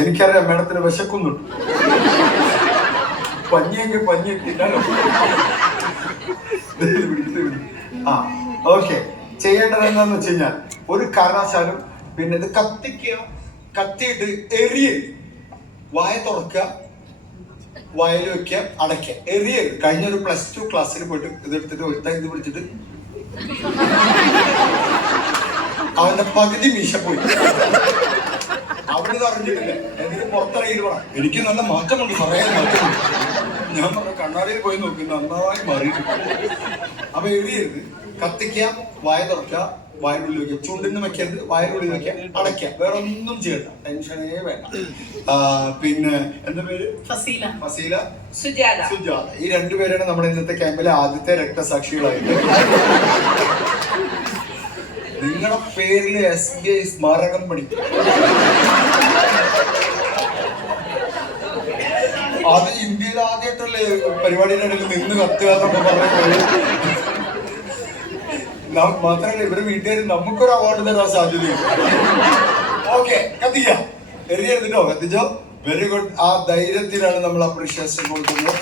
എനിക്കറിയാം മേഡത്തിന് വിശക്കുന്നുണ്ട്. പഞ്ഞിയെങ്കിൽ പഞ്ഞിയൊക്കെ ആ ഓക്കെ. ചെയ്യേണ്ടത് എന്താന്ന് വെച്ച് കഴിഞ്ഞാൽ ഒരു കാരണവശാലും പിന്നെ ഇത് കത്തിക്കുക, കത്തിയിട്ട് എറിയ, വായ തുറക്കുക, വായിൽ വെക്കുക, അടയ്ക്കുക, എറിയരുത്. കഴിഞ്ഞൊരു +2 ക്ലാസ്സിൽ പോയിട്ട് ഇതെടുത്തിട്ട് ഒരുത്ത ഇത് പിടിച്ചിട്ട് അവന്റെ പകുതി മീശ പോയി. അവിടെ അറിഞ്ഞിട്ടില്ല. എന്നിട്ട് പുറത്തിറങ്ങിയിട്ട് പറ, എനിക്ക് നല്ല മാറ്റമുണ്ട്, പറയാൻ മാറ്റമുണ്ട്. ഞാൻ പറഞ്ഞ കണ്ണാടിയിൽ പോയി നോക്കി, നന്നായി മാറി. അപ്പൊ എറിയരുത്, കത്തിക്കുക, വായ തുറക്കുക, വായുള്ളിൽ വെക്കുക, ചുണ്ടിന്ന് വെക്കരുത്, വായുള്ളിൽ വെക്കുക, അടയ്ക്കുക, വേറെ ഒന്നും ചെയ്യണ്ട, ടെൻഷനേ വേണ്ട. പിന്നെ എന്താ പേര്? ഫസീല, സുജാത. ഈ രണ്ടുപേരാണ് നമ്മുടെ ഇന്നത്തെ ക്യാമ്പിലെ ആദ്യത്തെ രക്തസാക്ഷികളായിട്ട്. നിങ്ങളുടെ പേരില് SBI സ്മാരകം പഠിക്കും. അത് ഇന്ത്യയിൽ ആദ്യമായിട്ടല്ലേ പരിപാടിയുടെ ഇടയിൽ നിന്ന് കത്തുക എന്നൊക്കെ പറഞ്ഞു. മാത്രമല്ല ഇവര് വീട്ടുകാർ നമുക്കൊരു അവാർഡ് തരാൻ സാധ്യതയുണ്ട്. ഓക്കെ, കത്തിക്കാം, എറിയരുതിട്ടോ, കത്തിച്ചോ. Very good. ആ ധൈര്യത്തിലാണ് നമ്മൾ അപ്രീഷിയേഷൻ കൊടുക്കുന്നത്.